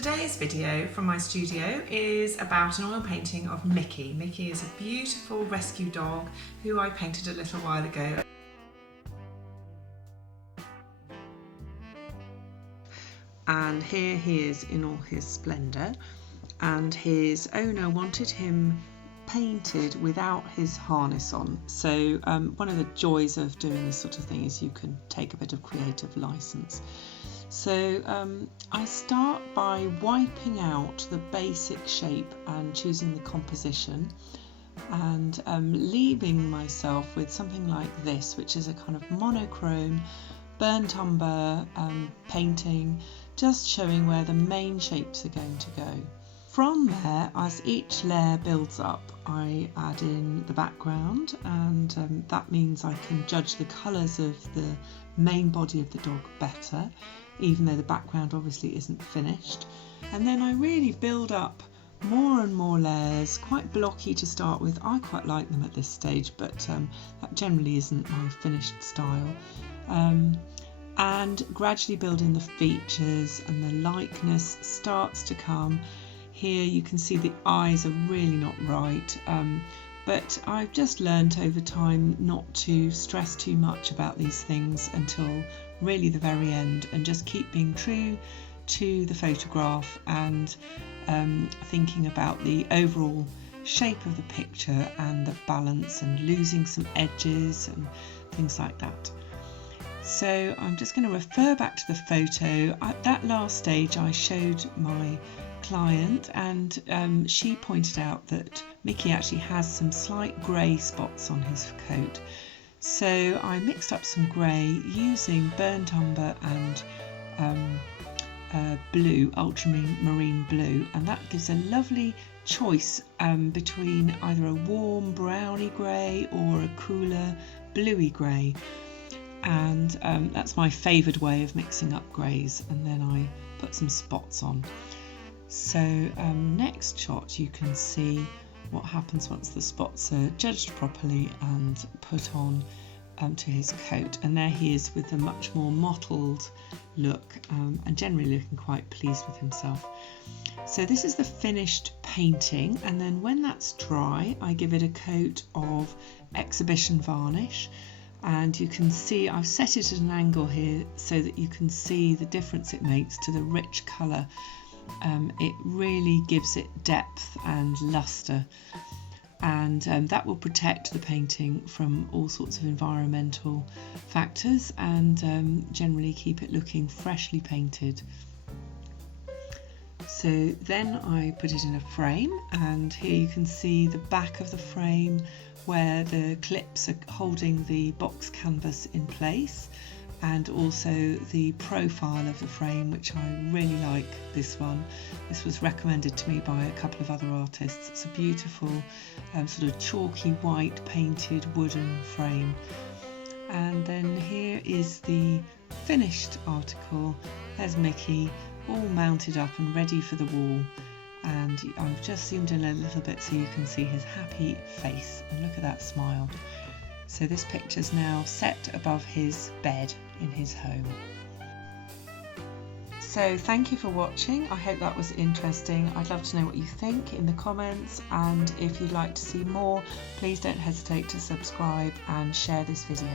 Today's video from my studio is about an oil painting of Mickey. Mickey is a beautiful rescue dog who I painted a little while ago. And here he is in all his splendour, and his owner wanted him painted without his harness on. So one of the joys of doing this sort of thing is you can take a bit of creative license. So I start by wiping out the basic shape and choosing the composition, and leaving myself with something like this, which is a kind of monochrome burnt umber painting, just showing where the main shapes are going to go. From there, as each layer builds up, I add in the background, and that means I can judge the colours of the main body of the dog better, even though the background obviously isn't finished. And then I really build up more and more layers, quite blocky to start with. I quite like them at this stage, but that generally isn't my finished style. And gradually build in the features, and the likeness starts to come. Here you can see the eyes are really not right, but I've just learnt over time not to stress too much about these things until really the very end, and just keep being true to the photograph and thinking about the overall shape of the picture and the balance, and losing some edges and things like that. So I'm just going to refer back to the photo. At that last stage I showed my client, and she pointed out that Mickey actually has some slight grey spots on his coat. So I mixed up some grey using burnt umber and blue, ultramarine blue, and that gives a lovely choice between either a warm browny grey or a cooler bluey grey. And that's my favoured way of mixing up greys, and then I put some spots on. So next shot you can see what happens once the spots are judged properly and put on to his coat, and there he is with a much more mottled look, and generally looking quite pleased with himself. So this is the finished painting, and then when that's dry I give it a coat of exhibition varnish. And you can see I've set it at an angle here so that you can see the difference it makes to the rich colour. It really gives it depth and lustre, and that will protect the painting from all sorts of environmental factors, and generally keep it looking freshly painted. So then I put it in a frame, and here you can see the back of the frame where the clips are holding the box canvas in place, and also the profile of the frame, which I really like this one. This was recommended to me by a couple of other artists. It's a beautiful sort of chalky white painted wooden frame. And then here is the finished article. There's Mickey all mounted up and ready for the wall, and I've just zoomed in a little bit so you can see his happy face, and look at that smile. So this picture's now set above his bed in his home. So thank you for watching. I hope that was interesting. I'd love to know what you think in the comments, and if you'd like to see more, please don't hesitate to subscribe and share this video.